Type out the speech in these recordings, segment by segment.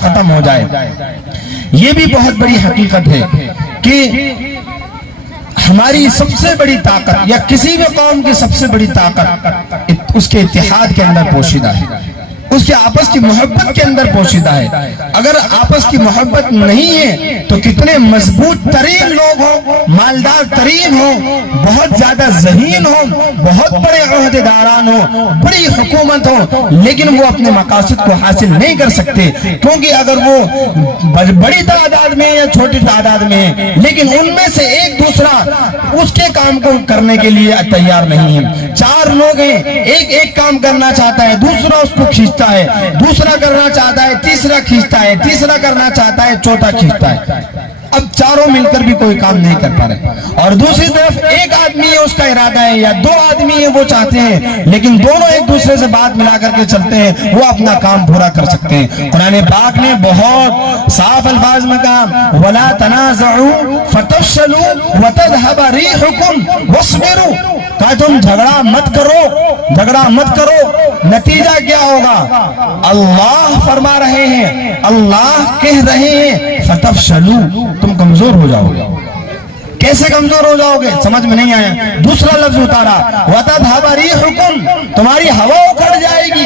ختم ہو جائے۔ یہ بھی بہت بڑی حقیقت ہے کہ ہماری سب سے بڑی طاقت یا کسی بھی قوم کی سب سے بڑی طاقت اس کے اتحاد کے اندر پوشیدہ ہے، اس کے آپس کی محبت کے اندر پوشیدہ ہے۔ اگر آپس کی محبت نہیں ہے تو کتنے مضبوط ترین لوگ ہوں، مالدار ترین ہوں، بہت زیادہ ذہین ہوں، بہت بڑے عہدیداران ہوں، بڑی حکومت ہو، لیکن وہ اپنے مقاصد کو حاصل نہیں کر سکتے، کیونکہ اگر وہ بڑی تعداد میں یا چھوٹی تعداد میں ہیں لیکن ان میں سے ایک دوسرا اس کے کام کو کرنے کے لیے تیار نہیں ہے۔ چار لوگ ہیں، ایک کام کرنا چاہتا ہے، دوسرا اس کو کھینچتا ہے، دوسرا کرنا چاہتا ہے، تیسرا کھینچتا ہے، تیسرا کرنا چاہتا ہے، چوتھا کھینچتا ہے۔ اب چاروں مل کر بھی کوئی کام نہیں کر پا رہے، اور دوسری طرف ایک آدمی ہے، اس کا ارادہ ہے، یا دو آدمی ہیں وہ چاہتے ہیں، لیکن دونوں ایک دوسرے سے بات ملا کر کے چلتے ہیں، وہ اپنا کام پورا کر سکتے ہیں۔ قرآن پاک نے بہت صاف الفاظ میں کہا وَلَا تَنَازَعُوا فَتَفْشَلُوا وَتَذْهَبَ رِيحُكُمْ وَاصْبِرُوا، کہا تم جھگڑا مت کرو، نتیجہ کیا ہوگا؟ اللہ فرما رہے ہیں، اللہ کہہ رہے ہیں فَتَفْشَلُوا، تم کمزور ہو جاؤ گے۔ کیسے کمزور ہو جاؤ گے؟ سمجھ میں نہیں آیا۔ دوسرا لفظ اتارا وَتَذْهَبَ رِيحُكُمْ، تمہاری ہوا اکھڑ جائے گی،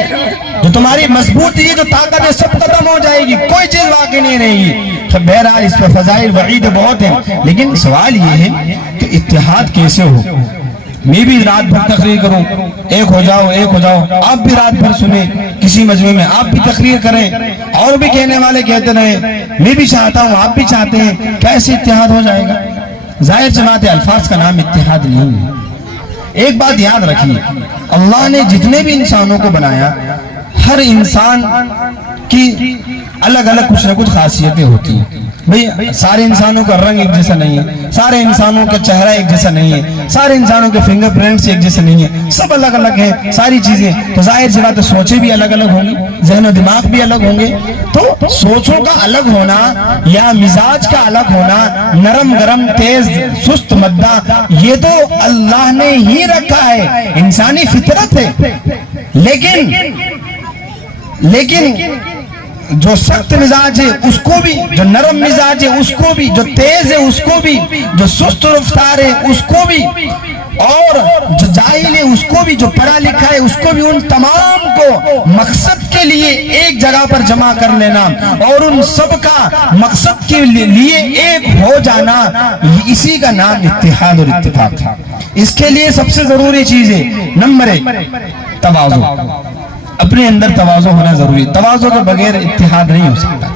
جو تمہاری مضبوطی جو طاقت ہے سب ختم ہو جائے گی، کوئی چیز باقی نہیں رہے گی۔ بہرحال اس پر فضائل وعید بہت ہیں، لیکن سوال یہ ہے کہ اتحاد کیسے ہو؟ میں بھی رات بھر تقریر کروں، ایک ہو جاؤ، آپ بھی رات بھر سنیں کسی مجمع میں، آپ بھی تقریر کریں، اور بھی کہنے والے کہتے رہیں، میں بھی چاہتا ہوں، آپ بھی چاہتے ہیں، کیسے اتحاد ہو جائے گا؟ ظاہر سی بات ہے، الفاظ کا نام اتحاد نہیں ہے۔ ایک بات یاد رکھیے، اللہ نے جتنے بھی انسانوں کو بنایا، ہر انسان کی الگ الگ کچھ نہ کچھ خاصیتیں ہوتی ہیں۔ بھئی سارے انسانوں کا رنگ ایک جیسا نہیں ہے، سارے انسانوں کا چہرہ ایک جیسا نہیں ہے، سارے انسانوں کے فنگر پرنٹس ایک جیسے نہیں ہیں، سب الگ الگ ہیں ساری چیزیں، تو ظاہر سی بات ہے سوچیں بھی الگ الگ ہوں گی، ذہن و دماغ بھی الگ ہوں گے۔ تو سوچوں کا الگ ہونا یا مزاج کا الگ ہونا، نرم گرم تیز سست مدہ، یہ تو اللہ نے ہی رکھا ہے، انسانی فطرت ہے۔ لیکن جو سخت مزاج ہے اس کو بھی، جو نرم مزاج ہے اس کو بھی، جو تیز ہے اس کو بھی، جو سست رفتار ہے اس کو بھی، اور جو جاہل ہے اس کو بھی، جو پڑھا لکھا ہے اس کو بھی، ان تمام کو مقصد کے لیے ایک جگہ پر جمع کر لینا اور ان سب کا مقصد کے لیے ایک ہو جانا، اسی کا نام اتحاد اور اتفاق ہے۔ اس کے لیے سب سے ضروری چیز ہے نمبر 1 تواضع، اپنے اندر تواضع ہونا ضروری ہے، تواضع کے بغیر اتحاد نہیں ہو سکتا۔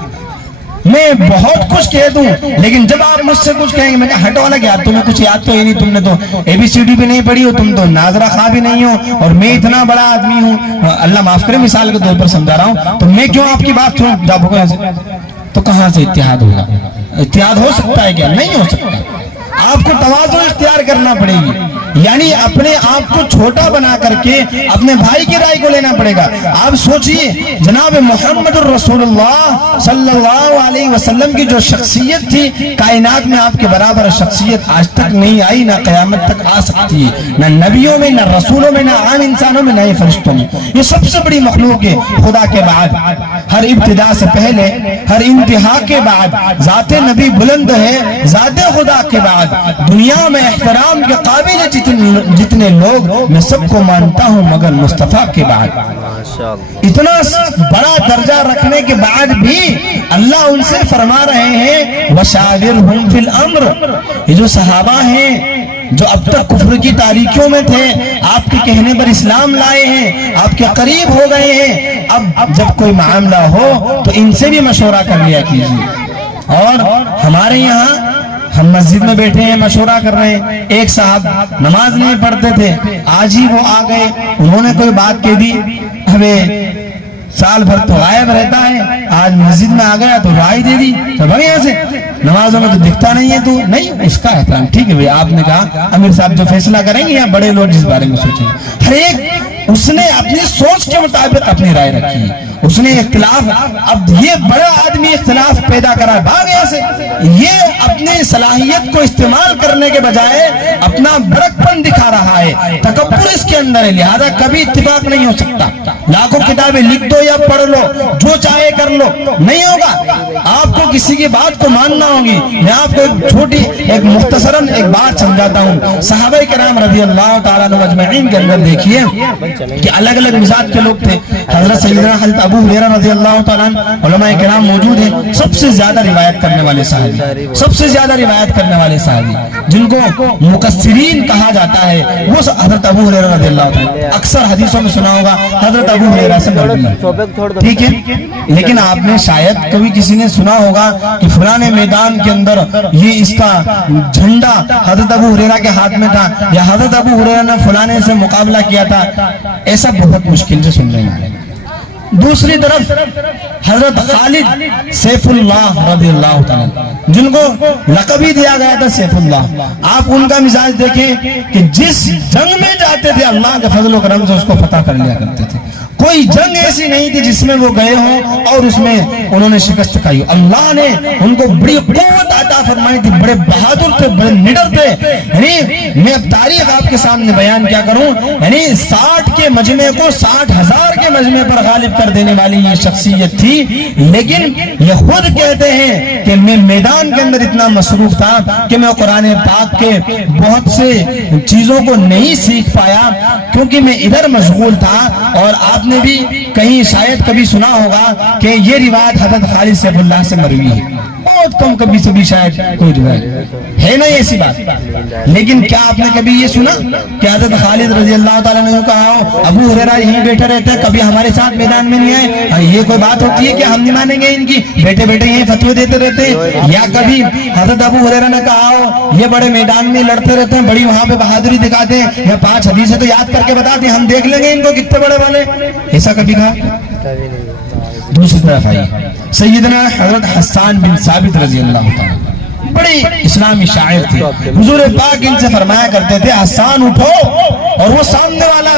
میں بہت کچھ کہہ دوں لیکن جب آپ مجھ سے کچھ کہیں گے، میں کہا ہٹو الگ یار، تمہیں کچھ یاد تو ہی نہیں، تم نے تو ABCD بھی نہیں پڑھی ہو، تم تو ناظرہ خواہ بھی نہیں ہو، اور میں اتنا بڑا آدمی ہوں، اللہ معاف کرے مثال کے طور پر سمجھا رہا ہوں، تو میں کیوں آپ کی بات سنوں؟ جب ہوگا تو کہاں سے اتحاد ہوگا؟ اتحاد ہو سکتا ہے کیا؟ نہیں ہو سکتا۔ آپ کو تواضع اختیار کرنا پڑے گی، یعنی اپنے آپ کو چھوٹا بنا کر کے اپنے بھائی کی رائے کو لینا پڑے گا۔ آپ سوچئے جناب محمد الرسول اللہ صلی اللہ علیہ وسلم کی جو شخصیت تھی، کائنات میں آپ کے برابر شخصیت آج تک نہیں آئی، نہ قیامت تک آ سکتی ہے، نہ نبیوں میں، نہ رسولوں میں، نہ عام انسانوں میں، نہ ہی فرشتوں میں۔ یہ سب سے بڑی مخلوق ہے خدا کے بعد، ہر ابتدا سے پہلے، ہر انتہا کے بعد، ذات نبی بلند ہے، ذات خدا کے بعد دنیا میں احترام کے قابل جتنے لوگ، میں سب کو مانتا ہوں مگر مصطفیٰ کے بعد۔ اتنا بڑا درجہ رکھنے کے بعد بھی اللہ ان سے فرما رہے ہیں وَشَاوِرْهُمْ فِي الْأَمْرِ، یہ جو صحابہ ہیں جو اب تک کفر کی تاریکیوں میں تھے، آپ کے کہنے پر اسلام لائے ہیں، آپ کے قریب ہو گئے ہیں، اب جب کوئی معاملہ ہو تو ان سے بھی مشورہ کر لیا کیجیے۔ اور ہمارے یہاں ہم مسجد میں بیٹھے ہیں، مشورہ کر رہے ہیں، ایک صاحب نماز نہیں پڑھتے تھے، آج ہی وہ آ گئے، انہوں نے کوئی بات کہہ دی، ہمیں سال بھر تو غائب رہتا ہے، آج مسجد میں آ گیا تو رائے دے دی، تو بھائی یہاں سے نمازوں میں تو دکھتا نہیں ہے، تو نہیں، اس کا احترام ٹھیک ہے بھائی، آپ نے کہا امیر صاحب جو فیصلہ کریں گے، یہاں بڑے لوگ جس بارے میں سوچیں گے، ہر ایک اس نے اپنی سوچ کے مطابق اپنی رائے رکھی ہے، اس نے اختلاف، اب یہ بڑا آدمی بھی اختلاف پیدا کرا بھاگ یہاں سے. یہ اپنی صلاحیت کو استعمال کرنے کے بجائے اپنا بڑکپن دکھا رہا ہے, تکبر اس کے اندر ہے, لہذا کبھی اتفاق نہیں ہو سکتا. لاکھوں کتابیں لکھ دو یا پڑھ لو, جو چاہے کر لو, نہیں ہوگا. آپ کو کسی کی بات کو ماننا ہوگی. میں آپ کو ایک چھوٹی ایک مختصراً ایک بات سمجھاتا ہوں. صحابہ کرام رضی اللہ تعالیٰ عنہ اجمعین کے اندر دیکھیے کہ الگ الگ مزاج کے لوگ تھے. حضرت سیدنا حضرت ابو ہریرہ رضی اللہ تعالیٰ عنہ علماء کرام موجود ہیں, سب سے زیادہ روایت کرنے والے صحابی, سب سے زیادہ روایت کرنے والے صحابی جن کو مکثرین کہا جاتا ہے, وہ حضرت ابو ہریرہ رضی اللہ تعالیٰ. اکثر حدیثوں میں سنا ہوگا حضرت ابو ہریرہ سے مروی ہے, ٹھیک ہے. لیکن آپ نے شاید کبھی کسی نے سنا ہوگا کہ فلانے میدان کے اندر یہ اس کا جھنڈا حضرت ابو ہریرہ کے ہاتھ میں تھا, یا حضرت ابو ہریرہ نے فلانے سے مقابلہ کیا تھا. ایسا بہت مشکل سے سننے میں آئے. دوسری طرف حضرت خالد سیف اللہ رضی اللہ تعالیٰ, جن کو لقب ہی دیا گیا تھا سیف اللہ. آپ ان کا مزاج دیکھیں کہ جس جنگ میں جاتے تھے اللہ کے فضل و کرم سے اس کو فتح کر لیا کرتے تھے. کوئی جنگ ایسی نہیں تھی جس میں وہ گئے ہوں اور اس میں انہوں نے شکست کھائی. اللہ نے ان کو بڑی قوت عطا فرمائی تھی, بڑے بہادر تھے, بڑے نڈر تھے. یعنی میں اب تاریخ آپ کے سامنے بیان کیا کروں, یعنی 60 کے مجمع کو 60,000 کے مجمع پر غالب کر دینے والی یہ شخصیت تھی. لیکن یہ خود کہتے ہیں کہ میں میدان کے اندر اتنا مصروف تھا کہ میں قرآن پاک کے بہت سے چیزوں کو نہیں سیکھ پایا کیونکہ میں ادھر مشغول تھا. اور آپ نے بھی کہیں شاید کبھی سنا ہوگا کہ یہ روایت حضرت خالد سیف اللہ سے مروی ہے. بہت کم کبھی سے بھی شاید کوئی روایت ہے نا ایسی بات. لیکن کیا آپ نے کبھی یہ سنا کہ حضرت خالد رضی اللہ تعالیٰ نے کہا ہو ابو ہریرہ یہیں بیٹھے رہتے ہیں, کبھی ہمارے ساتھ میدان میں نہیں آئے؟ یہ کوئی بات ہوتی ہے کہ ہم نہیں مانیں گے ان کی, بیٹھے بیٹھے یہیں فتوے دیتے رہتے ہیں؟ یا کبھی حضرت ابو ہریرہ نے کہا ہو یہ بڑے میدان میں لڑتے رہتے ہیں, بڑی وہاں پہ بہادری دکھاتے ہیں, یا 5 حدیثیں تو یاد کر کے بتاتے ہیں, ہم دیکھ لیں گے ان کو کتنے بڑے والے, ایسا کبھی کہا؟ دوسری طرف آئی سیدنا حضرت حسان بن ثابت رضی اللہ تعالیٰ, بڑے اسلامی شاعر تھے. حضور پاک ان سے فرمایا کرتے تھے حسان اٹھو, اور وہ سامنے والا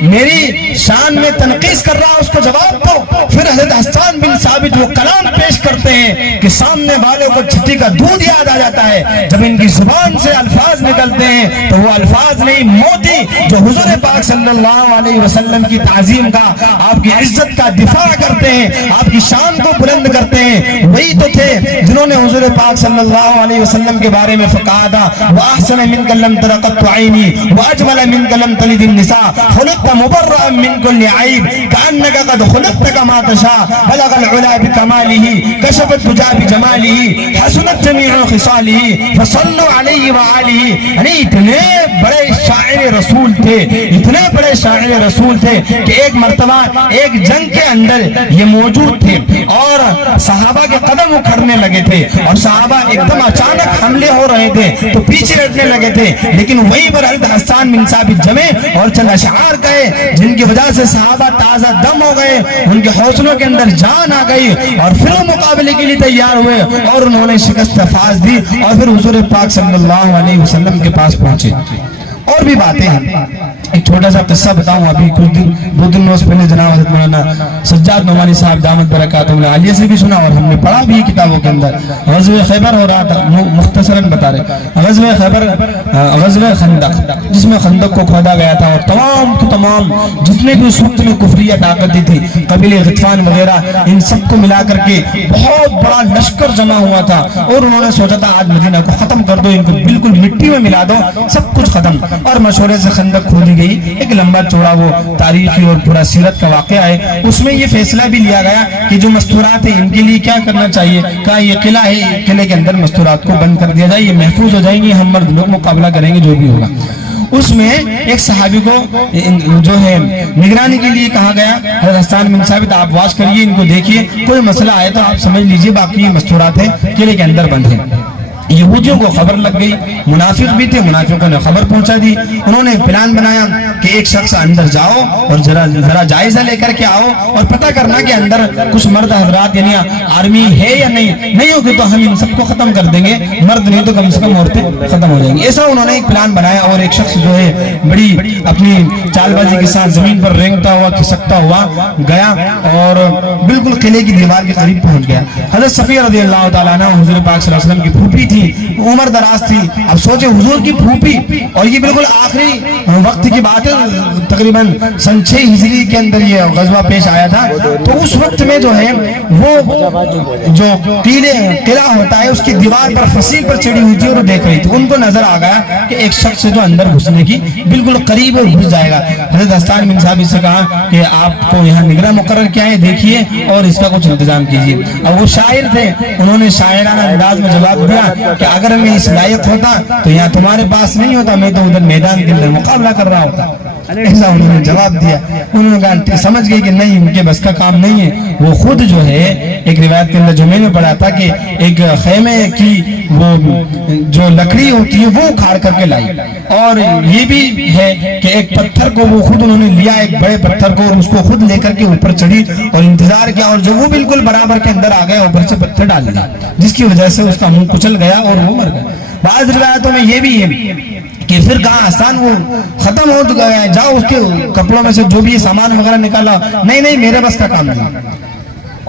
میری شان میں تنقیص کر رہا اس کو جواب دو. پھر حضرت حسان بن ثابت وہ کلام پیش کرتے ہیں کہ سامنے والوں کو چھٹی کا دودھ یاد آ جاتا ہے. جب ان کی زبان سے الفاظ نکلتے ہیں تو وہ الفاظ نہیں, موتی جو حضور پاک صلی اللہ علیہ وسلم کی تعظیم کا, آپ کی عزت کا دفاع کرتے ہیں, آپ کی شان کو بلند کرتے ہیں, وہی تو تھے جنہوں نے حضور پاک صلی اللہ علیہ وسلم کے بارے میں فقادا وَأَحْسَنَ مِنْكَ لَمْ تَرَ قَطُّ عَيْنِي وَأَجْمَلَ مِنْكَ لَمْ تَلِدِ النِّسَاءُ خُلِقْتَ مُبَرَّأً مِنْ كُلِّ عَيْبٍ كَأَنَّكَ قَدْ خُلِقْتَ كَمَا تَشَاءُ بَلَغَ الْعُلَا بِكَمَالِهِ كَشَفَ الدُّجَى بِجَمَالِهِ حَسُنَتْ جَمِيعُ خِصَالِهِ فَصَلُّوا عَلَيْهِ وَآلِهِ. یعنی اتنے بڑے شاعر رسول تھے, اتنے بڑے شاعر رسول تھے کہ ایک مرتبہ ایک جنگ کے اندر یہ موجود تھے اور صحابہ کے قدم اکھڑنے لگے تھے, اور صحابہ ایک دم اچانک حملے ہو رہے تھے تو پیچھے ہٹنے لگے تھے. لیکن وہیں پر حضرت حسان بن ثابت جمے اور چند اشعار کہے جن کی وجہ سے صحابہ تازہ دم ہو گئے, ان کے حوصلوں کے اندر جان آ گئی, اور پھر وہ مقابلے کے لیے تیار ہوئے اور انہوں نے شکست فاز دی, اور پھر حضور پاک صلی اللہ علیہ وسلم کے پاس پہنچے. اور بھی باتیں ہیں, ایک چھوٹا سا قصہ بتاؤں. ابھی کچھ دو دن روز پہلے جناب حضرت مولانا سجاد نعمانی صاحب دامت برکاتہم نے عالیہ سے بھی سنا اور ہم نے پڑھا بھی کتابوں کے اندر. غزوہ خیبر ہو رہا تھا, مختصراً بتا رہے, غزوہ خیبر غزوہ خندق, جس میں خندق کو کھودا گیا تھا, اور تمام کے تمام جتنے بھی اس وقت میں کفریہ طاقتیں تھی, قبیلے غطفان وغیرہ, ان سب کو ملا کر کے بہت بڑا لشکر جمع ہوا تھا, اور انہوں نے سوچا تھا آج مدینہ کو ختم کر دو, ان کو بالکل مٹی میں ملا دو, سب کچھ ختم. اور مشورے سے خندق کھودی گئی. ایک لمبا چوڑا وہ تاریخی اور پورا سیرت کا واقعہ ہے. اس میں یہ فیصلہ بھی لیا گیا کہ جو مستورات ہیں ان کے لیے کیا کرنا چاہیے. کہا یہ قلعہ ہے, قلعے کے اندر مستورات کو بند کر دیا جائے, یہ محفوظ ہو جائیں گے, ہم مرد لوگ مقابلہ کریں گے جو بھی ہوگا. اس میں ایک صحابی کو جو ہے نگرانی کے لیے کہا گیا, حضرت حسان بن ثابت آپ واچ کریے, ان کو دیکھیے, کوئی مسئلہ آئے تو آپ سمجھ لیجئے, باقی مستورات ہیں قلعے کے اندر بند ہیں. یہودیوں کو خبر لگ گئی، منافق بھی تھے، منافقوں نے خبر پہنچا دی۔ انہوں نے پلان بنایا کہ ایک شخص اندر جاؤ اور ذرا جائزہ لے کر کے آؤ اور پتہ کرنا کہ اندر کچھ مرد حضرات یعنی آرمی ہے یا نہیں ہوگی تو ہم ان سب کو ختم کر دیں گے، مرد نہیں تو کم سے کم عورتیں ختم ہو جائیں گی۔ ایسا انہوں نے ایک پلان بنایا اور ایک شخص جو ہے بڑی اپنی چال بازی کے ساتھ زمین پر رینگتا ہوا کھسکتا ہوا گیا اور بالکل قلعے کی دیوار کے قریب پہنچ گیا۔ حضرت صفیہ رضی اللہ تعالیٰ عنہ حضور پاک صلی اللہ علیہ وسلم کی پھوپھی تھی، عمر دراز تھی۔ اب سوچے حضور کی پھوپھی، اور یہ بالکل آخری وقت کی بات ہے، تقریباً سن 6 ہجری کے اندر یہ غزوہ پیش آیا تھا۔ تو اس وقت میں جو ہے وہ جو قلعہ ہوتا ہے اس کی دیوار پر فصیل پر چڑھی ہوئی تھی اور وہ دیکھ رہی تھی۔ ان کو نظر آ گیا کہ ایک شخص جو اندر گھسنے کی بالکل قریب گھس جائے گا۔ حضرت حسان بن ثابت سے کہا کہ آپ کو یہاں نگراں مقرر کیا ہے، دیکھیے اور اس کا کچھ انتظام کیجیے۔ اب وہ شاعر تھے، انہوں نے شاعرانہ انداز میں جواب دیا کہ اگر میں اس لائق ہوتا تو یہاں تمہارے پاس نہیں ہوتا، میں تو ادھر میدان کے اندر مقابلہ کر رہا ہوتا۔ ایسا انہوں نے جواب دیا۔ انہوں نے کہا سمجھ گئے کہ نہیں ان کے بس کا کام نہیں ہے۔ وہ خود جو ہے ایک روایت کے اندر جو میں نے پڑھا تھا کہ ایک خیمے کی وہ جو لکڑی ہوتی ہے وہ اکھاڑ کر کے لائی، اور یہ بھی ہے کہ ایک پتھر کو وہ خود انہوں نے لیا، ایک بڑے پتھر کو، اور اس کو خود لے کر کے اوپر چڑھی اور انتظار کیا، اور جب وہ بالکل برابر کے اندر آ گیا اوپر سے پتھر ڈال دیا جس کی وجہ سے اس کا منہ کچل گیا اور وہ مر گیا۔ بعض روایتوں میں یہ بھی ہے کہ پھر کہا حسان وہ ختم ہو چکا ہے، جاؤ اس کے کپڑوں میں سے جو بھی سامان وغیرہ نکالا۔ نہیں میرے بس کا کام نہیں۔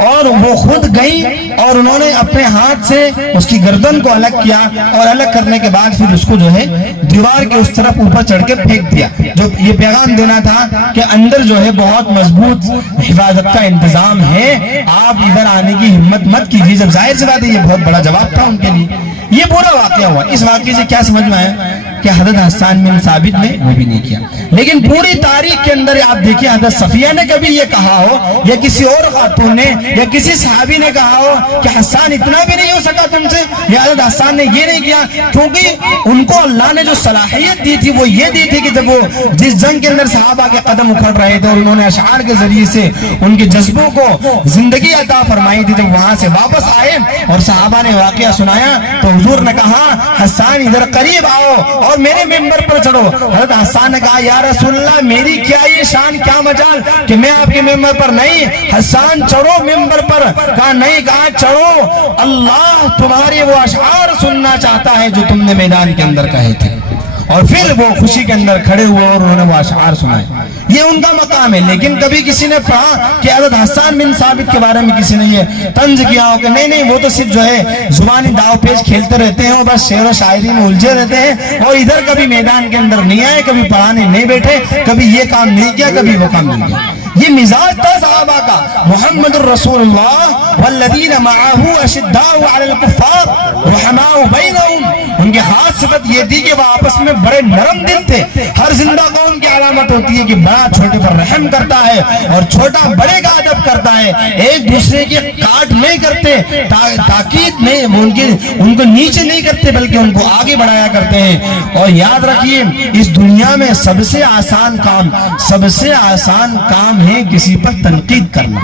اور وہ خود گئی اور انہوں نے اپنے ہاتھ سے اس کی گردن کو الگ کیا، اور الگ کرنے کے بعد پھر اس کو جو ہے دیوار کے اس طرف اوپر چڑھ کے پھینک دیا۔ جو یہ پیغام دینا تھا کہ اندر جو ہے بہت مضبوط حفاظت کا انتظام ہے، آپ ادھر آنے کی ہمت مت کیجیے۔ جب ظاہر سی بات ہے یہ بہت بڑا جواب تھا ان کے لیے۔ یہ پورا واقعہ ہوا۔ اس واقعے سے کیا سمجھ میں آیا کہ حضرت حسان بن ثابت نے وہ بھی نہیں کیا، لیکن پوری تاریخ کے اندر آپ دیکھیں حضرت صفیہ نے کبھی یہ کہا ہو یا کسی اور خاتون نے یا کسی صحابی نے کہا ہو کہ حسان اتنا بھی نہیں ہو سکا تم سے، یا حضرت حسان نے یہ نہیں کیا، کیونکہ ان کو اللہ نے جو صلاحیت دی تھی وہ یہ دی تھی کہ جب وہ جس جنگ کے اندر صحابہ کے قدم اکھڑ رہے تھے اور انہوں نے اشعار کے ذریعے سے ان کے جذبوں کو زندگی عطا فرمائی تھی، جب وہاں سے واپس آئے اور صحابہ نے واقعہ سنایا تو حضور نے کہا حسان ادھر قریب آؤ اور میرے ممبر پر چڑھو۔ حضرت حسان نے کہا یا رسول اللہ میری کیا یہ شان، کیا مجال کہ میں آپ کے ممبر پر نہیں۔ حسان چڑھو ممبر پر، کہا نہیں، کہا چڑھو، اللہ تمہارے وہ اشعار سننا چاہتا ہے جو تم نے میدان کے اندر کہے تھے۔ اور پھر وہ خوشی کے اندر کھڑے ہوئے اور انہوں نے وہ اشعار سنائے۔ یہ ان کا مقام ہے، لیکن کبھی کسی نے پڑھا کہ حضرت حسان بن ثابت کے بارے میں کسی نے یہ طنز کیا ہو کہ نہیں وہ تو صرف جو ہے زبانی داؤ پیچ کھیلتے رہتے ہیں اور بس شعر و شاعری میں الجھے رہتے ہیں اور ادھر کبھی میدان کے اندر نہیں آئے، کبھی پڑھانے نہیں بیٹھے، کبھی یہ کام نہیں کیا، کبھی وہ کام نہیں کیا۔ یہ مزاج تھا صحابہ کا۔ محمد الرسول اللہ والذین معه اشداء علی الکفار رحماء بینہم، ان کی خاص صفت یہ تھی کہ وہ آپس میں بڑے نرم دل تھے۔ ہر زندہ قوم کی علامت ہوتی ہے کہ بڑا چھوٹے پر رحم کرتا ہے اور چھوٹا بڑے کا ادب کرتا ہے، ایک دوسرے کے کاٹ نہیں کرتے، تاکید نہیں، ان کو نیچے نہیں کرتے بلکہ ان کو آگے بڑھایا کرتے ہیں۔ اور یاد رکھیے اس دنیا میں سب سے آسان کام ہے کسی پر تنقید کرنا۔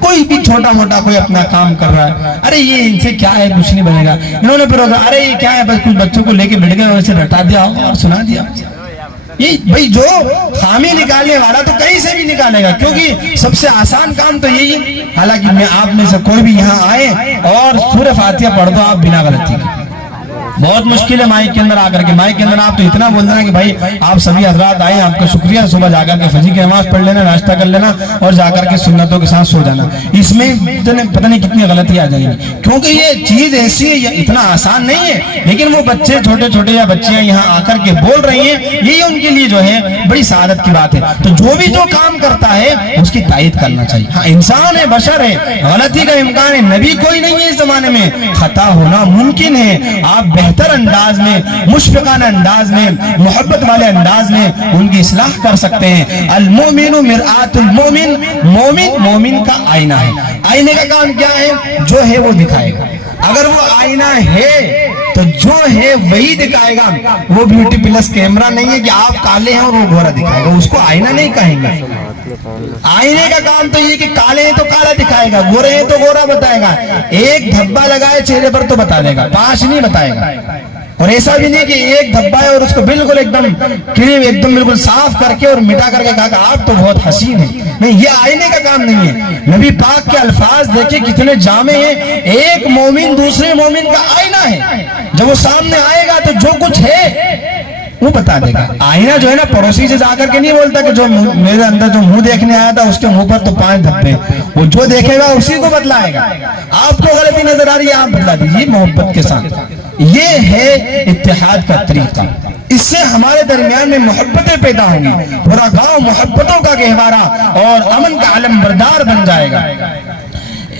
کوئی بھی چھوٹا موٹا کوئی اپنا کام کر رہا ہے، ارے یہ ان سے کیا ہے، کچھ نہیں بنے گا، انہوں نے پھر ارے یہ کیا ہے، بس کچھ بچوں کو لے کے بیٹھ گئے ویسے رٹا دیا اور سنا دیا۔ یہ بھائی جو خامی نکالنے والا تو کہیں سے بھی نکالے گا، کیونکہ سب سے آسان کام تو یہی ہے۔ حالانکہ میں آپ میں سے کوئی بھی یہاں آئے اور سورہ فاتحہ پڑھ دو آپ بنا غلطی کے، بہت مشکل ہے مائک کے اندر آ کر کے، مائک کے اندر آپ تو اتنا بول دینا کہ بھائی آپ سبھی حضرات آئے، آپ کا شکریہ، صبح جا کر کے فجر کی نماز پڑھ لینا، ناشتہ کر لینا اور جا کر کے سنتوں کے ساتھ سو جانا۔ اس میں پتہ نہیں کتنی غلطی آ جائیں گی، کیونکہ یہ چیز ایسی ہے، اتنا آسان نہیں ہے، لیکن وہ بچے چھوٹے چھوٹے یا بچیاں یہاں آ کر کے بول رہی ہیں، یہی ان کے لیے جو ہے بڑی سعادت کی بات ہے۔ تو جو بھی جو کام کرتا ہے اس کی تائید کرنا چاہیے۔ ہاں انسان ہے، بشر ہے، غلطی کا امکان ہے، نبی کوئی نہیں ہے اس زمانے میں، خطا ہونا ممکن ہے۔ آپ بہتر انداز میں، مشفقانہ انداز میں، محبت والے انداز میں ان کی اصلاح کر سکتے ہیں۔ المومن مرآت المومن، مومن کا آئینہ ہے۔ آئینے کا کام کیا ہے؟ جو ہے وہ دکھائے گا۔ اگر وہ آئینہ ہے تو جو ہے وہی دکھائے گا. وہ بیوٹی پلس کیمرہ نہیں ہے کہ آپ کالے ہیں اور وہ گورا دکھائے گا. اس کو آئینہ نہیں کہیں گے. آئینے کا کام تو یہ کہ کالے ہیں تو کالا دکھائے گا, گورے ہیں تو گورا بتائے گا. ایک دھبا لگائے چہرے پر تو بتا دے گا, 5 نہیں بتائے گا. اور ایسا بھی نہیں کہ ایک دھبا ہے اور اس کو بالکل ایک دم بالکل صاف کر کے اور مٹا کر کے کہا کہ آپ تو بہت حسین ہیں. نہیں, یہ آئینے کا کام نہیں ہے. نبی پاک کے الفاظ دیکھیں کتنے جامع ہیں. ایک مومن دوسرے مومن کا آئینہ ہے. جب وہ سامنے آئے گا تو جو کچھ ہے وہ بتا دے گا. آئینہ جو ہے نا پڑوسی سے جا کر کے نہیں بولتا کہ جو میرے اندر جو منہ دیکھنے آیا تھا اس کے منہ پر تو 5 دھبے. وہ جو دیکھے گا اسی کو بتلائے گا. آپ کو غلطی نظر آ رہی ہے, آپ بتلا دیجیے محبت کے ساتھ. یہ ہے اتحاد کا طریقہ. اس سے ہمارے درمیان میں محبتیں پیدا ہوں گی. پورا گاؤں محبتوں کا گہوارہ اور امن کا علم بردار بن جائے گا.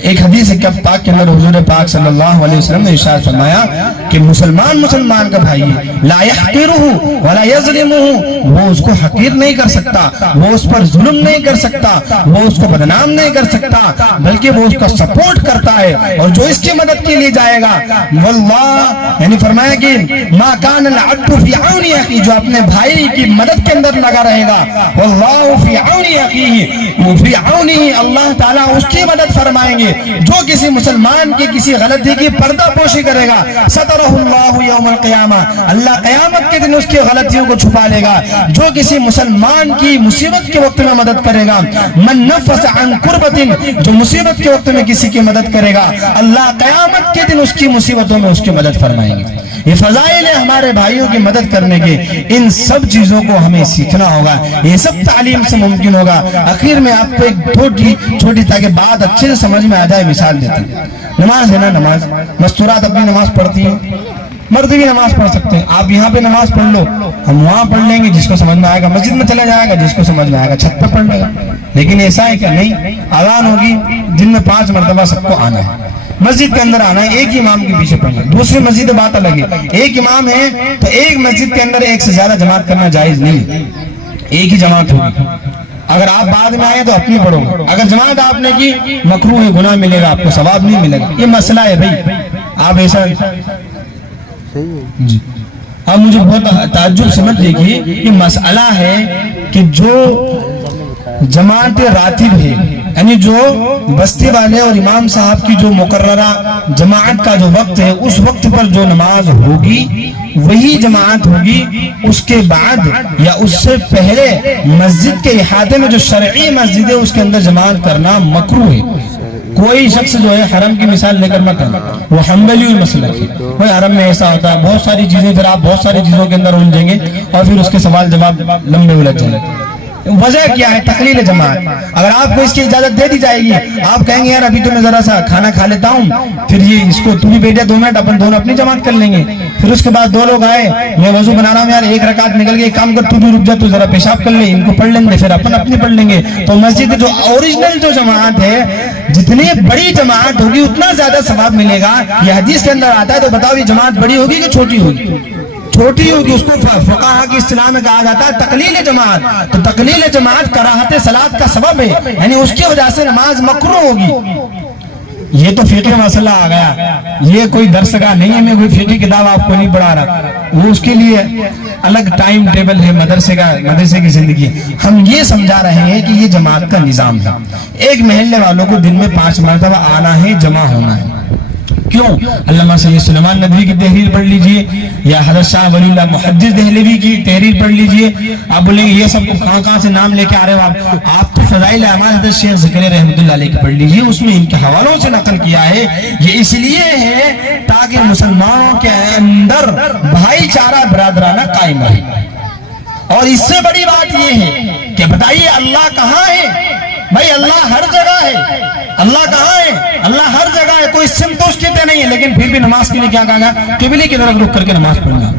ایک حدیث ہے کہ پاک کے اندر حضور پاک صلی اللہ علیہ وسلم نے ارشاد فرمایا کہ مسلمان کا بھائی ہے, لا یحقرہ ولا یظلمہ, وہ اس کو حقیر نہیں کر سکتا, وہ اس پر ظلم نہیں کر سکتا, وہ اس کو بدنام نہیں کر سکتا, بلکہ وہ اس کا سپورٹ کرتا ہے. اور جو اس کی مدد کے لیے جائے گا, واللہ یعنی فرمایا کہ ما کان العبد فی عون اخی, جو اپنے بھائی کی مدد کے اندر لگا رہے گا, واللہ فی عون اخیہ, فی عونہ, اللہ تعالیٰ اس کی مدد فرمائیں گے. جو کسی مسلمان کی کسی غلطی کی پردہ پوشی کرے گا, سترہ اللہ یوم القیامہ, اللہ قیامت کے دن اس کی غلطیوں کو چھپا لے گا. جو کسی مسلمان کی مصیبت کے وقت میں مدد کرے گا, من نفس عن کربت, جو مصیبت کے وقت میں کسی کی مدد کرے گا, اللہ قیامت کے دن اس کی مصیبتوں میں اس کی مدد فرمائیں گے. یہ فضائل ہے ہمارے بھائیوں کی مدد کرنے کے. ان سب چیزوں کو ہمیں سیکھنا ہوگا, یہ سب تعلیم سے ممکن ہوگا. آخر میں آپ کو ایک چھوٹی تاکہ بات اچھے سے سمجھ میں آ جائے مثال دیتا ہوں. نماز ہے نا, نماز مستورات اپنی نماز پڑھتی ہیں, مرد بھی نماز پڑھ سکتے ہیں. آپ یہاں پہ نماز پڑھ لو, ہم وہاں پڑھ لیں گے, جس کو سمجھ میں آئے گا مسجد میں چلا جائے گا, جس کو سمجھ میں آئے گا چھت پہ پڑھ لے گا. لیکن ایسا ہے کہ نہیں, اذان ہوگی دن میں 5 مرتبہ سب کو آنا ہے, مسجد کے اندر آنا ہے, ایک امام کے پیچھے پڑھنا ہے. دوسری مسجد بات الگ ہے, ایک امام ہے تو ایک مسجد کے اندر ایک سے زیادہ جماعت کرنا جائز نہیں ہے, ایک ہی جماعت ہوگی. اگر آپ بعد میں آئے تو اپنی پڑھو, اگر جماعت آپ نے کی مکروہ ہے, گناہ ملے گا, آپ کو ثواب نہیں ملے گا. یہ مسئلہ ہے بھائی, آپ ایسا جی. اب مجھے بہت تعجب سمجھ دیکھیے, یہ مسئلہ ہے کہ جو جماعت راتب ہے, یعنی جو بستی والے اور امام صاحب کی جو مقررہ جماعت کا جو وقت ہے, اس وقت پر جو نماز ہوگی وہی جماعت ہوگی. اس کے بعد یا اس سے پہلے مسجد کے احاطے میں جو شرعی مسجد ہے اس کے اندر جماعت کرنا مکروہ ہے. کوئی شخص جو ہے حرم کی مثال لے کر مت کرنا, وہ حنبلی مسلک ہے. وہ حرم میں ایسا ہوتا ہے بہت ساری چیزیں, پھر آپ بہت ساری چیزوں کے اندر الجھیں گے اور پھر اس کے سوال جواب لمبے الجھ جائیں گے. وجہ کیا ہے؟ تقلیل جماعت. اگر آپ کو اس کی اجازت دے دی جائے گی, آپ کہیں گے یار ابھی تو میں ذرا سا کھانا کھا لیتا ہوں, پھر یہ اس کو تو بھی بیٹھے 2 منٹ, اپن دونوں اپنی جماعت کر لیں گے. پھر اس کے بعد 2 لوگ آئے, میں وضو بنا رہا ہوں یار, 1 رکعت نکل گئی, کام کر تو بھی رک جا, تو ذرا پیشاب کر لے, ان کو پڑھ لیں گے, پھر اپن اپنی پڑھ لیں گے. تو مسجد جو اوریجنل جو جماعت ہے, جتنی بڑی جماعت ہوگی اتنا زیادہ ثواب ملے گا. یہ حدیث کے اندر آتا ہے. تو بتاؤ یہ جماعت بڑی ہوگی کہ چھوٹی ہوگی؟ چھوٹی ہوگی. اس کو فقہاء کی اصطلاح میں کہا جاتا ہے تقلیل جماعت. تو تقلیل جماعت کراہت صلاۃ کا سبب ہے, یعنی اس کی وجہ سے نماز مکروہ ہوگی. یہ تو فقہ مسئلہ آ گیا, یہ کوئی درس کا نہیں ہے, میں کوئی فقہ کتاب آپ کو نہیں پڑھا رہا, وہ اس کے لیے الگ ٹائم ٹیبل ہے, مدرسے کی زندگی. ہم یہ سمجھا رہے ہیں کہ یہ جماعت کا نظام ہے. ایک محلے والوں کو دن میں 5 مرتبہ آنا ہے, جمع ہونا ہے. کیوں؟ علامہ سید سلیمان ندوی کی تحریر پڑھ لیجئے, یا حضرت شاہ ولی اللہ محدث دہلوی کی تحریر پڑھ لیجئے. آپ بولیں گے یہ سب کو کہاں سے نام لے کے آ رہے ہو آپ تو فضائل اعمال حضرت شیخ زکریا رحمۃ اللہ علیہ کی پڑھ لیجئے, اس میں ان کے حوالوں سے نقل کیا ہے. یہ اس لیے ہے تاکہ مسلمانوں کے اندر بھائی چارہ برادرانہ قائم رہے. اور اس سے بڑی بات یہ ہے کہ بتائیے اللہ کہاں ہے؟ بھائی اللہ ہر جگہ ہے. اللہ کہاں ہے؟ اللہ ہر جگہ ہے. کوئی سمت اس کے نہیں ہے, لیکن پھر بھی نماز کے لیے کیا کہا گیا؟ قبلے کی طرف رک کر کے نماز پڑھنا.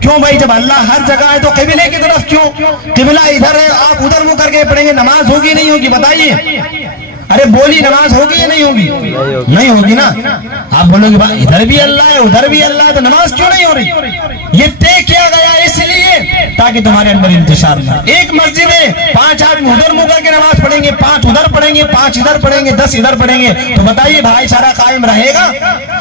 کیوں بھائی؟ جب اللہ ہر جگہ ہے تو قبلے کی طرف کیوں؟ قبلہ ادھر ہے, آپ ادھر منہ کر کے پڑھیں گے, نماز ہوگی نہیں ہوگی؟ بتائیے. ارے بولی نماز ہوگی یا نہیں ہوگی؟ نہیں ہوگی نا. آپ بولو گے ادھر بھی اللہ ہے ادھر بھی اللہ ہے, تو نماز کیوں نہیں ہو رہی؟ یہ طے کیا گیا اس لیے تاکہ تمہارے اندر انتشار نہ. ایک مسجد ہے 5 آدمی ادھر منہ کر کے نماز پڑھیں گے, 5 ادھر پڑھیں گے, 5 ادھر پڑھیں گے, 10 ادھر پڑھیں گے, تو بتائیے بھائی چارہ قائم رہے گا؟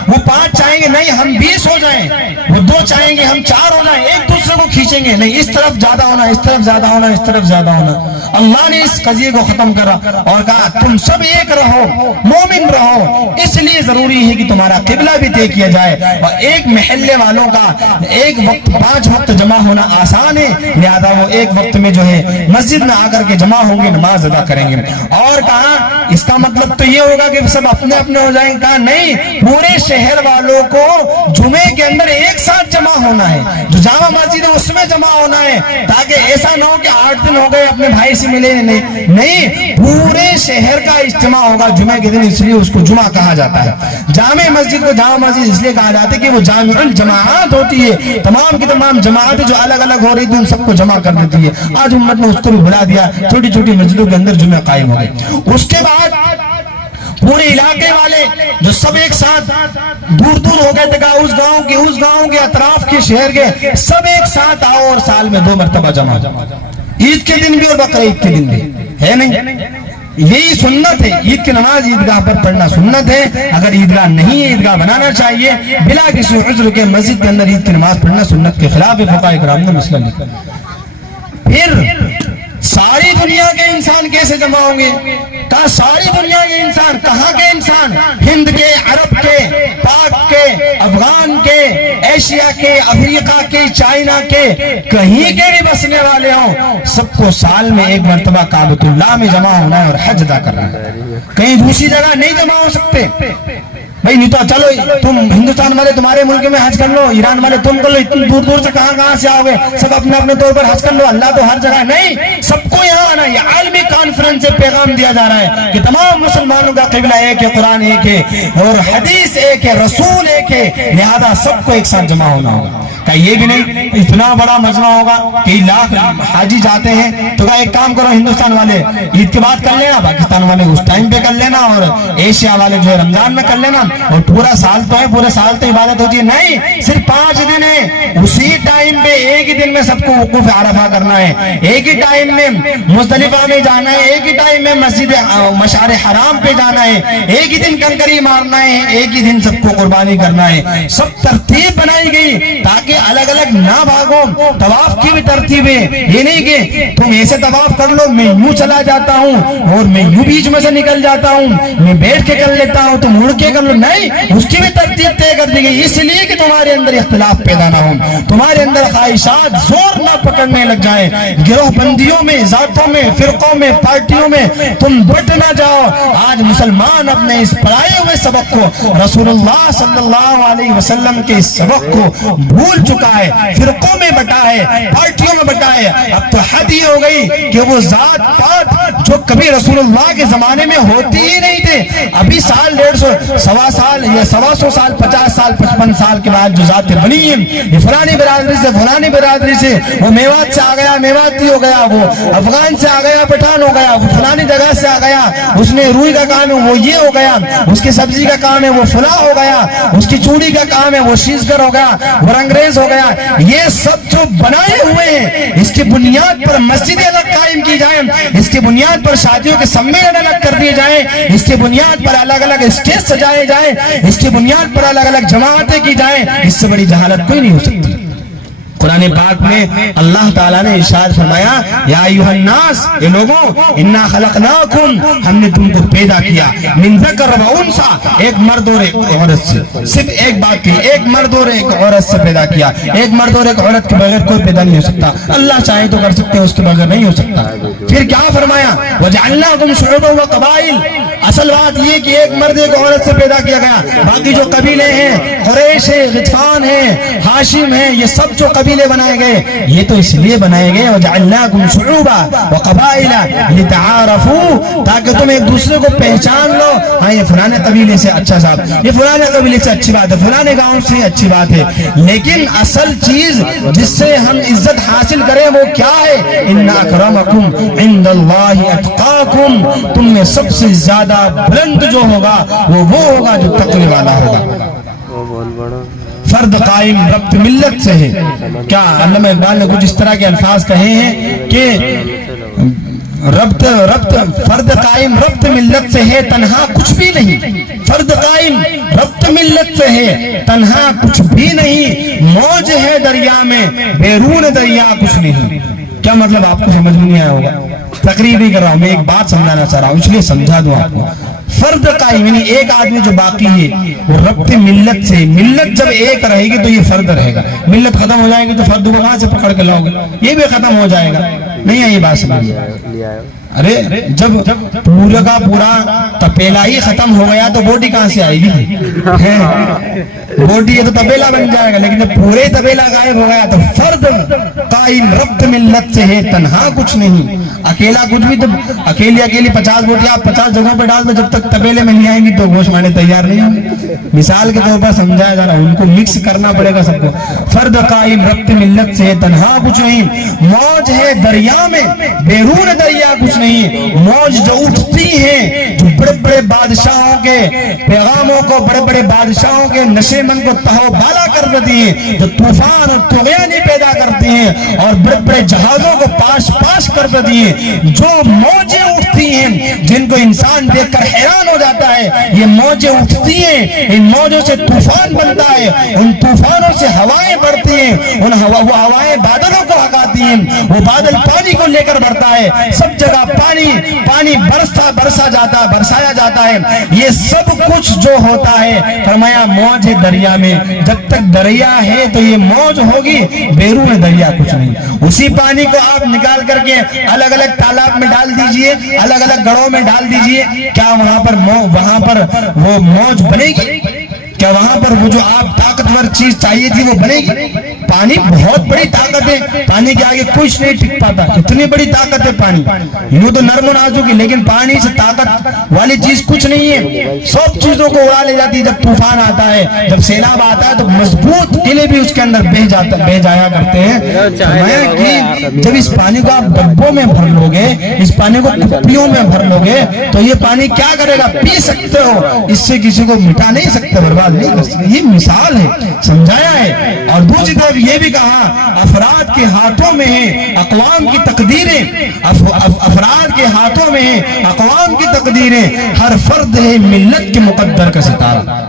وہ 5 چاہیں گے نہیں ہم 20 ہو جائیں, وہ 2 چاہیں گے ہم 4 ہو جائیں, ایک دوسرے کو کھینچیں گے نہیں, اس طرف زیادہ ہونا, اس طرف زیادہ ہونا, اس طرف زیادہ ہونا. اللہ نے اس قضیے کو ختم کرا اور کہا تم سب ایک رہو, مومن رہو. اس لیے ضروری ہے کہ تمہارا قبلہ بھی طے کیا جائے, اور ایک محلے والوں کا ایک وقت 5 وقت جمع ہونا آسان ہے, لہذا وہ ایک وقت میں جو ہے مسجد میں آ کر کے جمع ہوں گے, نماز ادا کریں گے. اور کہا اس کا مطلب تو یہ ہوگا کہ سب اپنے اپنے ہو جائیں گے؟ کہا نہیں, پورے شہر والوں کو جمعے کے اندر ایک ساتھ جمع ہونا ہے, جو جامع مسجد ہے اس میں جمع ہونا ہے, تاکہ ایسا نہ ہو کہ 8 دن ہو گئے اپنے بھائی سے ملے نہیں, پورے شہر کا اجتماع ہوگا جمعے کے دن, اس لیے اس کو جمعہ کہا جاتا ہے. جامع مسجد کو جامع مسجد اس لیے کہا جاتا ہے کہ وہ جامع الجماعات ہوتی ہے, تمام کی تمام جماعتیں جو الگ الگ ہو رہی تھی ان سب کو جمع کر دیتی ہے. آج امت نے اس کو بھی بلا دیا, چھوٹی چھوٹی مسجدوں کے اندر جمعہ قائم ہو گئے. اس کے بعد پورے علاقے والے جو سب ایک ساتھ دور دور ہو گئے تھے, اس گاؤں کے اطراف کے شہر کے سب ایک ساتھ آؤ اور سال میں 2 مرتبہ جمع, عید کے دن بھی اور بقرعید کے دن بھی, ہے نہیں؟ یہی سنت ہے, عید کی نماز عیدگاہ پر پڑھنا سنت ہے. اگر عیدگاہ نہیں ہے عیدگاہ بنانا چاہیے, بلا کسی عذر کے مسجد کے اندر عید کی نماز پڑھنا سنت کے خلاف ہے. فقہاء کرام نے مسئلہ لکھا. پھر ساری دنیا کے انسان کیسے جمع ہوں گے؟ کہا ساری دنیا کے انسان, کہاں کے انسان؟ ہند کے, عرب کے, پاک کے, افغان کے, ایشیا کے, افریقہ کے, چائنا کے, کہیں کے بھی بسنے والے ہوں, سب کو سال میں ایک مرتبہ کعبۃ اللہ میں جمع ہونا ہے اور حج ادا کرنا ہے. کہیں دوسری جگہ نہیں جمع ہو سکتے بھائی. نہیں تو چلو تم ہندوستان والے تمہارے ملک میں حج کر لو, ایران والے تم کر لو, اتنی دور دور سے کہاں سے آؤ گے, سب اپنے اپنے طور پر حج کر لو. اللہ تو ہر جگہ نہیں, سب کو یہاں آنا. یہ عالمی کانفرنس سے پیغام دیا جا رہا ہے کہ تمام مسلمانوں کا قبلہ ایک ہے, قرآن ایک ہے اور حدیث ایک ہے, رسول ایک ہے, لہذا سب کو ایک ساتھ جمع ہونا ہوگا. کہ یہ بھی نہیں اتنا بڑا مجمع ہوگا کہ لاکھ حاجی جاتے ہیں, تو کہا ایک کام کرو ہندوستان والے عید کے بعد کر لینا, پاکستان والے اس ٹائم پہ کر لینا, اور ایشیا والے جو ہے رمضان میں کر لینا, اور پورا سال تو ہے, پورے سال تو عبادت ہوتی ہے. نہیں, صرف 5 دن ہے, اسی ٹائم پہ ایک ہی دن میں سب کو وقوف عرفہ کرنا ہے, ایک ہی ٹائم میں مزدلفہ میں جانا ہے, ایک ہی ٹائم میں مسجد مشعر حرام پہ جانا ہے, ایک ہی دن کنکری مارنا ہے, ایک ہی دن سب کو قربانی کرنا ہے. سب ترتیب بنائی گئی تاکہ الگ الگ نہ بھاگو. طواف کی بھی ترتیب ہے, یہ نہیں کہ تم ایسے طواف کر لو, میں یوں چلا جاتا ہوں اور میں یوں بیچ میں سے نکل جاتا ہوں, میں بیٹھ کے کر لیتا ہوں, تم مڑ کے کر لو. نہیں, اس کی بھی ترتیب طے کر دی گئی, اس لیے کہ تمہارے اندر اختلاف پیدا نہ ہو, تمہارے اندر خواہشات زور نہ پکڑنے لگ جائیں, گروہ بندیوں میں, ذاتوں میں, فرقوں میں, پارٹیوں میں تم بٹ نہ جاؤ. آج مسلمان اپنے اس پڑھائے ہوئے سبق کو, رسول اللہ صلی اللہ علیہ وسلم کے اس سبق کو بھول چکا ہے, فرقوں میں بٹا ہے, پارٹیوں میں بٹا ہے. اب تو حد یہ ہو گئی کہ وہ ذات پات جو کبھی رسول اللہ کے زمانے میں ہوتی ہی نہیں تھے, ابھی سال 150 سوا سال یا 125 سال 50 سال 55 سال کے بعد جو ذاتیں بنی ہیں, یہ فلانی برادری سے فلانی برادری سے, وہ میوات سے آ گیا میواتی ہو گیا, وہ افغان سے آ گیا پٹھان ہو گیا, وہ فلانی جگہ سے آ گیا, اس نے روئی کا کام ہے وہ یہ ہو گیا, اس کی سبزی کا کام ہے وہ فلاں ہو گیا, اس کی چوڑی کا کام ہے وہ شیزگر ہو گیا, وہ انگریز ہو گیا. یہ سب جو بنائے ہوئے ہیں, اس کی بنیاد پر مسجدیں الگ قائم کی جائیں, اس کی بنیاد پر شادیوں کے سمیلن الگ کر دیے جائیں, اس کی بنیاد پر الگ الگ اسٹیج سجائے جائیں, اس کی بنیاد پر الگ الگ جماعتیں کی جائیں, اس سے بڑی جہالت کوئی نہیں ہو سکتی. قرآن پاک میں اللہ تعالیٰ نے ارشاد فرمایا, یا ایھا الناس, اے لوگوں, انا خلقناکم, ہم نے تم کو پیدا کیا, من ذکر و انثی, ایک مرد اور ایک عورت سے. صرف ایک بات کی, ایک مرد اور ایک عورت سے پیدا کیا. ایک مرد اور ایک عورت کے بغیر کوئی پیدا نہیں ہو سکتا, اللہ چاہے تو کر سکتے ہیں, اس کے بغیر نہیں ہو سکتا. پھر کیا فرمایا, وجعلناکم شعوبا و قبائل. اصل بات یہ کہ ایک مرد ایک عورت سے پیدا کیا گیا, باقی جو قبیلے ہیں, قریش ہے, غطفان ہے, ہاشم ہے, یہ سب جو قبیلے بنائے گئے, یہ تو اس لیے بنائے گئے وجعلناکم شعوبا وقبائل لتعارفوا, تاکہ تم ایک دوسرے کو پہچان لو. ہاں یہ فلانے قبیلے سے, اچھا صاحب یہ فلانے قبیلے سے, اچھی بات ہے, فلانے گاؤں سے, اچھی بات ہے, لیکن اصل چیز جس سے ہم عزت حاصل کریں وہ کیا ہے, ان اکرمکم عند اللہ اتقاکم, تم میں سب سے زیادہ بلند جو ہوگا وہ ہوگا جو تقوی والا ہوگا. فرد قائم ربط ملت سے ہے. کیا علامہ اقبال نے کچھ اس طرح کے الفاظ کہے ہیں کہ ربط فرد قائم ربط ملت سے ہے تنہا کچھ بھی نہیں. فرد قائم ربط ملت سے ہے تنہا کچھ بھی نہیں. موج ہے دریا میں بیرون دریا کچھ نہیں. کیا مطلب آپ کو سمجھ میں نہیں آیا ہوگا؟ تقریر نہیں کر رہا ہوں میں، ایک بات سمجھانا چاہ رہا ہوں اس لیے سمجھا دوں آپ کو. فرد قائم یعنی ایک آدمی جو باقی ہے وہ ربط ملت سے. ملت جب ایک رہے گی تو یہ فرد رہے گا. ملت ختم ہو جائے گی تو فرد کو کہاں سے پکڑ کے لاؤ گے؟ یہ بھی ختم ہو جائے گا. نہیں ہے یہ بات سمجھ؟ ارے جب پورا کا پورا تپیلا ہی ختم ہو گیا تو بوٹی کہاں سے آئے گی؟ بوٹی ہے تو تپیلا بن جائے گا. لیکن جب پورے تپیلا غائب ہو گیا تو فرد قائم ربط ملت سے ہے تنہا کچھ نہیں. اکیلا کچھ بھی تو اکیلی 50 بوٹی آپ 50 جگہوں پہ ڈال دو، جب تک تپیلے میں نہیں آئیں گی تو گوشت مانے تیار نہیں ہوں گے. مثال کے طور پر سمجھایا جا رہا ہے، ان کو مکس کرنا پڑے گا سب کو. فرد قائم ربط ملت سے تنہا کچھ نہیں. موج ہے دریا میں بیرون دریا کچھ نہیں. موج جو اٹھتی ہیں جو بڑے بڑے بادشاہوں کے پیغاموں کو، بڑے بڑے بادشاہوں کے نشے من کو تہو بالا کر دیتی ہیں، جو طوفان اور طغیانی پیدا کرتی ہیں اور بڑے بڑے جہازوں کو پاش کر دیتی ہیں. جو موجیں اٹھتی ہیں جن کو انسان دیکھ کر حیران ہو جاتا ہے، یہ موجیں اٹھتی ہیں، ان موجوں سے طوفان بنتا ہے، ان طوفانوں سے ہوائیں بڑھتی ہیں، وہ ہوائیں بادلوں کو ہگاتی ہیں، وہ بادل پانی کو لے کر بڑھتا ہے. سب جگہ پانی برسایا جاتا ہے. یہ سب کچھ جو ہوتا ہے فرمایا موج ہے دریا میں. جب تک دریا ہے تو یہ موج ہوگی، بیرون دریا کچھ نہیں. اسی پانی کو آپ نکال کر کے الگ الگ تالاب میں ڈال دیجئے، الگ الگ گڑھوں میں ڈال دیجئے، کیا وہاں پر وہ موج بنے گی؟ کیا وہاں پر وہ جو آپ طاقتور چیز چاہیے تھی وہ بنے گی؟ پانی بہت بڑی طاقت ہے، پانی کے آگے کچھ نہیں ٹک پاتا. اتنی بڑی طاقت ہے پانی. یوں تو نرم و نازک ہے لیکن پانی سے طاقت والی چیز کچھ نہیں ہے. سب چیزوں کو اڑا لے جاتی ہے. جب طوفان آتا ہے، جب سیلاب آتا ہے تو مضبوط قلعے بھی اس کے اندر بہ جایا کرتے ہیں. کہ جب اس پانی کو آپ ڈبوں میں بھر لو گے، اس پانی کو کپڑیوں میں بھر لو گے تو یہ پانی کیا کرے گا؟ پی سکتے ہو، اس سے کسی کو مٹا نہیں سکتے، برباد نہیں کر سکتے. یہ مثال ہے، سمجھایا ہے. اور دوسری طرف یہ بھی کہا افراد کے ہاتھوں میں ہیں اقوام کی تقدیریں. افراد کے ہاتھوں میں ہیں اقوام کی تقدیریں. ہر فرد ہے ملت کے مقدر کا ستارہ.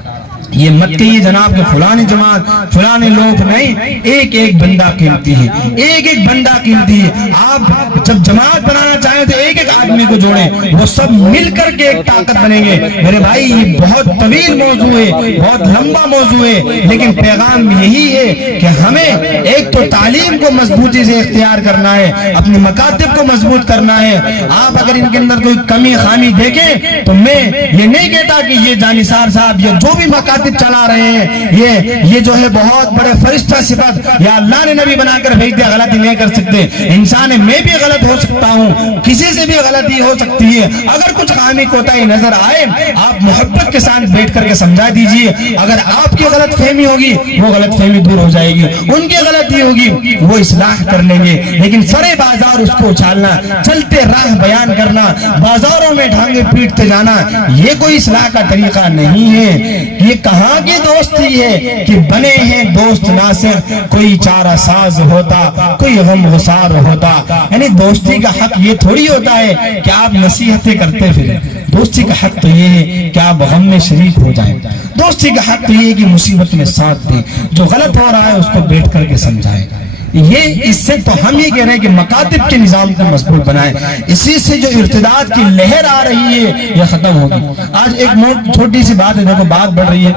یہ مت کہیے جناب کہ فلانی جماعت فلانے لوگ، نہیں، ایک ایک بندہ قیمتی ہے، ایک ایک بندہ قیمتی ہے. آپ جب جماعت بنانا چاہیں تو ایک ایک آدمی کو جوڑیں، وہ سب مل کر کے ایک طاقت بنیں گے. میرے بھائی یہ بہت طویل موضوع ہے، بہت لمبا موضوع ہے، لیکن پیغام یہی ہے کہ ہمیں ایک تو تعلیم کو مضبوطی سے اختیار کرنا ہے، اپنے مکاتب کو مضبوط کرنا ہے. آپ اگر ان کے اندر کوئی کمی خامی دیکھیں تو میں یہ نہیں کہتا کہ یہ جانثار صاحب یا جو بھی مکاتب چلا رہے ہیں یہ جو ہے بہت بڑے فرشتہ صفت یا اللہ نے نبی بنا کر بھیج دیا، غلطی نہیں کر سکتے. انسان میں بھی غلط ہو سکتا ہوں، کسی سے بھی غلطی ہو سکتی ہے. اگر کچھ خامی کوتاہی نظر آئے آپ محبت کے ساتھ بیٹھ کر کے سمجھا دیجئے. اگر آپ کی غلط فہمی ہوگی وہ غلط فہمی دور ہو جائے گی، ان کی غلطی ہوگی وہ اصلاح کر لیں گے. لیکن سرے بازار اس کو اچھالنا، چلتے راہ بیان کرنا، بازاروں میں ڈھانگے پیٹتے جانا، یہ کوئی اصلاح کا طریقہ نہیں ہے. یہ کہاں کی دوستی ہے کہ بنے ہیں دوست ناصر، کوئی چارہ ساز ہوتا، کوئی غم غسار ہوتا. یعنی دوستی کا حق یہ تھوڑی ہوتا ہے کہ آپ نصیحتیں کرتے پھریں. دوستی کا حق تو یہ ہے کہ آپ غم میں شریک ہو جائیں. دوستی کا حق تو یہ ہے کہ مصیبت میں ساتھ دیں، جو غلط ہو رہا ہے اس کو بیٹھ کر کے سمجھائیں. یہ اس سے تو ہم یہ کہہ رہے ہیں کہ مکاتب کے نظام کو مضبوط بنائیں. اسی سے جو ارتداد کی لہر آ رہی ہے یہ ختم ہوگی. آج ایک چھوٹی سی بات ہے، دیکھو بات بڑھ رہی ہے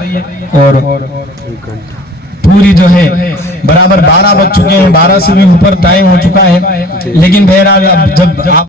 اور پوری جو ہے برابر 12 بج چکے ہیں، 12 سے بھی اوپر ٹائم ہو چکا ہے. لیکن بہرحال اب جب آپ